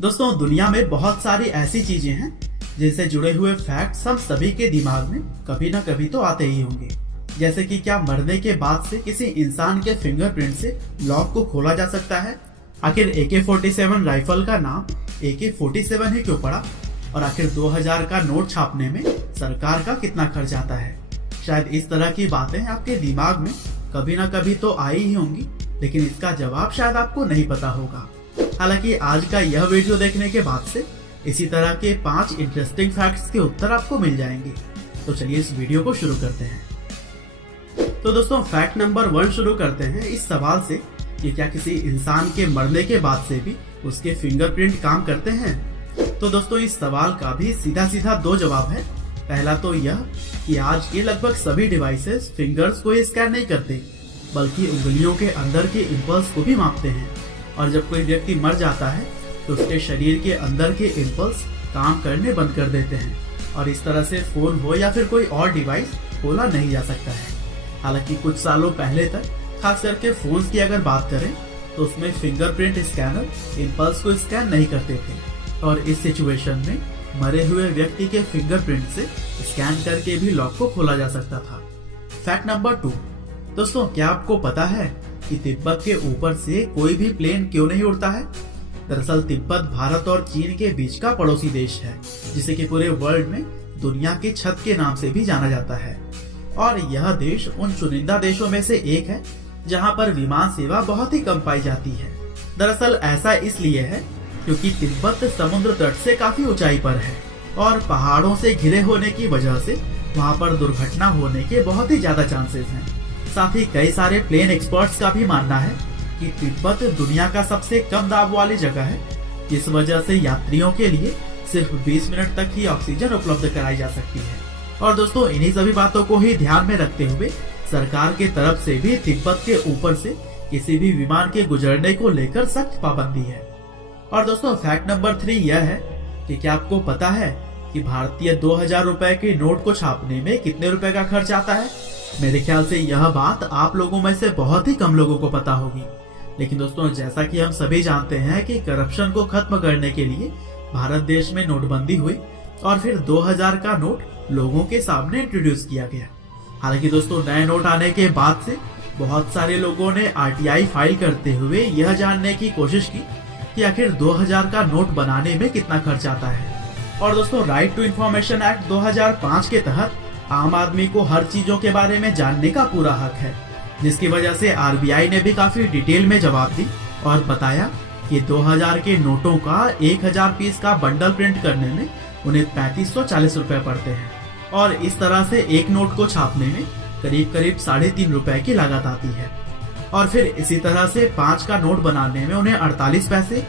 दोस्तों दुनिया में बहुत सारी ऐसी चीजें हैं जिनसे जुड़े हुए फैक्ट्स हम सभी के दिमाग में कभी ना कभी तो आते ही होंगे। जैसे कि क्या मरने के बाद से किसी इंसान के फिंगरप्रिंट से लॉक को खोला जा सकता है? आखिर AK-47 राइफल का नाम AK-47 ही क्यों पड़ा? और आखिर 2000 का नोट छापने में सरकार का कितना खर्च आता है? शायद इस तरह की बातें आपके दिमाग में कभी ना कभी तो आई ही होंगी, लेकिन इसका जवाब शायद आपको नहीं पता होगा। हालांकि आज का यह वीडियो देखने के बाद से इसी तरह के 5 इंटरेस्टिंग फैक्ट्स के उत्तर आपको मिल जाएंगे। तो चलिए इस वीडियो को शुरू करते हैं। तो दोस्तों फैक्ट नंबर 1 शुरू करते हैं इस सवाल से कि क्या किसी इंसान के मरने के बाद से भी उसके फिंगरप्रिंट काम करते हैं? तो दोस्तों इस सवाल का भी सीधा सीधा 2 जवाब है। पहला तो यह कि आज के लगभग सभी डिवाइसेस फिंगर्स को स्कैन नहीं करते, बल्कि उंगलियों के अंदर के इम्पल्स को भी मापते हैं। और जब कोई व्यक्ति मर जाता है तो उसके शरीर के अंदर के इम्पल्स काम करने बंद कर देते हैं और इस तरह से फोन हो या फिर कोई और डिवाइस खोला नहीं जा सकता है। हालांकि कुछ सालों पहले तक खास करके फोन्स की अगर बात करें तो उसमें फिंगरप्रिंट स्कैनर इम्पल्स को स्कैन नहीं करते थे और इस सिचुएशन में मरे हुए व्यक्ति के फिंगरप्रिंट से स्कैन करके भी लॉक को खोला जा सकता था। फैक्ट नंबर 2, दोस्तों क्या आपको पता है कि तिब्बत के ऊपर से कोई भी प्लेन क्यों नहीं उड़ता है? दरअसल तिब्बत भारत और चीन के बीच का पड़ोसी देश है, जिसे कि पूरे वर्ल्ड में दुनिया की छत के नाम से भी जाना जाता है। और यह देश उन चुनिंदा देशों में से एक है जहां पर विमान सेवा बहुत ही कम पाई जाती है। दरअसल ऐसा इसलिए है क्योंकि तिब्बत समुद्र तट से काफी ऊंचाई पर है और पहाड़ों से घिरे होने की वजह से वहां पर दुर्घटना होने के बहुत ही ज्यादा चांसेस हैं। साथ ही कई सारे प्लेन एक्सपर्ट्स का भी मानना है कि तिब्बत दुनिया का सबसे कम दाब वाली जगह है, जिस वजह से यात्रियों के लिए सिर्फ 20 मिनट तक ही ऑक्सीजन उपलब्ध कराई जा सकती है। और दोस्तों इन्हीं सभी बातों को ही ध्यान में रखते हुए सरकार के तरफ से भी तिब्बत के ऊपर से किसी भी विमान के गुजरने को लेकर सख्त पाबंदी है। और दोस्तों फैक्ट नंबर 3 यह है कि क्या आपको पता है कि भारतीय 2000 रुपए के नोट को छापने में कितने रुपए का खर्च आता है? मेरे ख्याल से यह बात आप लोगों में से बहुत ही कम लोगों को पता होगी। लेकिन दोस्तों जैसा कि हम सभी जानते हैं कि करप्शन को खत्म करने के लिए भारत देश में नोटबंदी हुई और फिर 2000 का नोट लोगों के सामने इंट्रोड्यूस किया गया। हालांकि दोस्तों नए नोट आने के बाद से बहुत सारे लोगों ने RTI फाइल करते हुए यह जानने की कोशिश की कि आखिर 2000 का नोट बनाने में कितना खर्च आता है। और दोस्तों राइट टू इंफॉर्मेशन एक्ट 2005 के तहत आम आदमी को हर चीजों के बारे में जानने का पूरा हक है, जिसकी वजह से RBI ने भी काफी डिटेल में जवाब दी और बताया कि 2000 के नोटों का 1000 पीस का बंडल प्रिंट करने में उन्हें 3540 रुपए पड़ते हैं और इस तरह से एक नोट को छापने में करीब 3.5 रुपए की लागत आती है। और फिर इसी तरह से 5 का नोट बनाने में उन्हें 48 पैसे,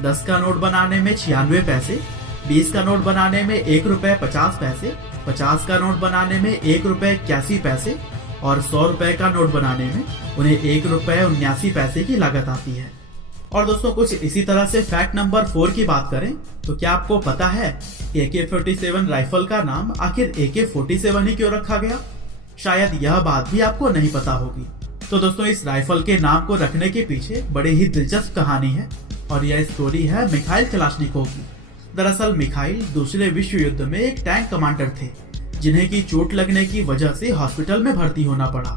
10 का नोट बनाने में 96 पैसे, 20 का नोट बनाने में 1 रुपए 50 पैसे, 50 का नोट बनाने में 1 रुपए 81 पैसे और 100 रुपए का नोट बनाने में उन्हें 1 रुपए 79 पैसे की लागत आती है। और दोस्तों कुछ इसी तरह से फैक्ट नंबर 4 की बात करें तो क्या आपको पता है कि AK-47 राइफल का नाम आखिर AK-47 ही क्यों रखा गया? शायद यह बात भी आपको नहीं पता होगी। तो दोस्तों इस राइफल के नाम को रखने के पीछे बड़ी ही दिलचस्प कहानी है और यह स्टोरी है मिखाइल कलाश्निकोव की। दरअसल मिखाइल दूसरे विश्व युद्ध में एक टैंक कमांडर थे, जिन्हें की चोट लगने की वजह से हॉस्पिटल में भर्ती होना पड़ा।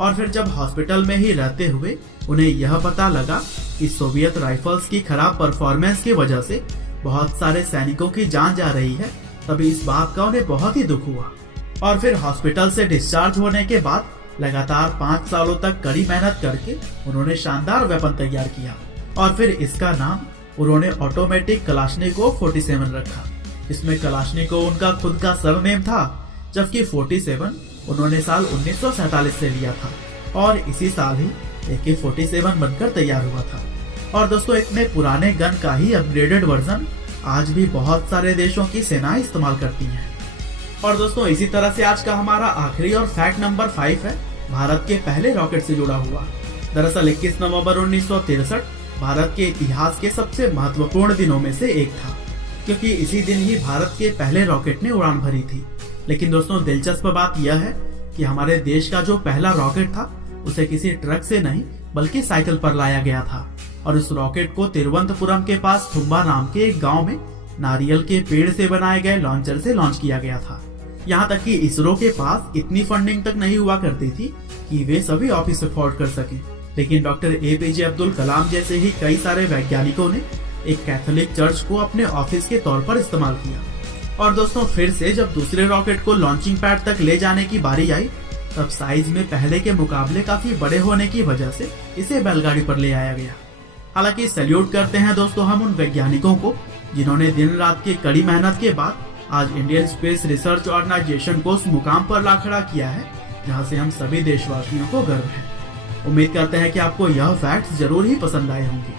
और फिर जब हॉस्पिटल में ही रहते हुए उन्हें यह पता लगा कि सोवियत राइफल्स की खराब परफॉर्मेंस की वजह से बहुत सारे सैनिकों की जान जा रही है, तभी इस बात का उन्हें बहुत ही दुख हुआ। और फिर हॉस्पिटल से डिस्चार्ज होने के बाद लगातार 5 सालों तक कड़ी मेहनत करके उन्होंने शानदार वेपन तैयार किया और फिर इसका नाम उन्होंने ऑटोमेटिक कलाश्निकोव 47 रखा। इसमें कलाश्निकोव उनका खुद का सरनेम था, जबकि 47 उन्होंने साल 1947 से लिया था और इसी साल ही AK-47 बनकर तैयार हुआ था। और दोस्तों इतने पुराने गन का ही अपग्रेडेड वर्जन आज भी बहुत सारे देशों की सेनाएं इस्तेमाल करती हैं। और दोस्तों इसी तरह से आज का हमारा आखिरी और फैक्ट नंबर 5 है भारत के पहले रॉकेट से जुड़ा हुआ। दरअसल 21 नवंबर 1963 भारत के इतिहास के सबसे महत्वपूर्ण दिनों में से एक था, क्योंकि इसी दिन ही भारत के पहले रॉकेट ने उड़ान भरी थी। लेकिन दोस्तों दिलचस्प बात यह है कि हमारे देश का जो पहला रॉकेट था उसे किसी ट्रक से नहीं बल्कि साइकिल पर लाया गया था। और इस रॉकेट को तिरुवनंतपुरम के पास थुम्बा नाम के एक गांव में नारियल के पेड़ से बनाए गए लॉन्चर से लॉन्च किया गया था। यहाँ तक कि इसरो के पास इतनी फंडिंग तक नहीं हुआ करती थी कि वे सभी ऑफिस अफोर्ड कर सकें, लेकिन डॉक्टर APJ अब्दुल कलाम जैसे ही कई सारे वैज्ञानिकों ने एक कैथोलिक चर्च को अपने ऑफिस के तौर पर इस्तेमाल किया। और दोस्तों, फिर से जब दूसरे रॉकेट को लॉन्चिंग पैड तक ले जाने की बारी आई, तब साइज में पहले के मुकाबले काफी बड़े होने की वजह से इसे बैलगाड़ी पर ले आया गया। हालांकि सैल्यूट करते हैं दोस्तों हम उन वैज्ञानिकों को जिन्होंने दिन रात की कड़ी मेहनत के बाद आज इंडियन स्पेस रिसर्च ऑर्गेनाइजेशन को उस मुकाम पर ला खड़ा किया है जहां से हम सभी देशवासियों को गर्व है। उम्मीद करते हैं कि आपको यह फैक्ट्स जरूर ही पसंद आए होंगे।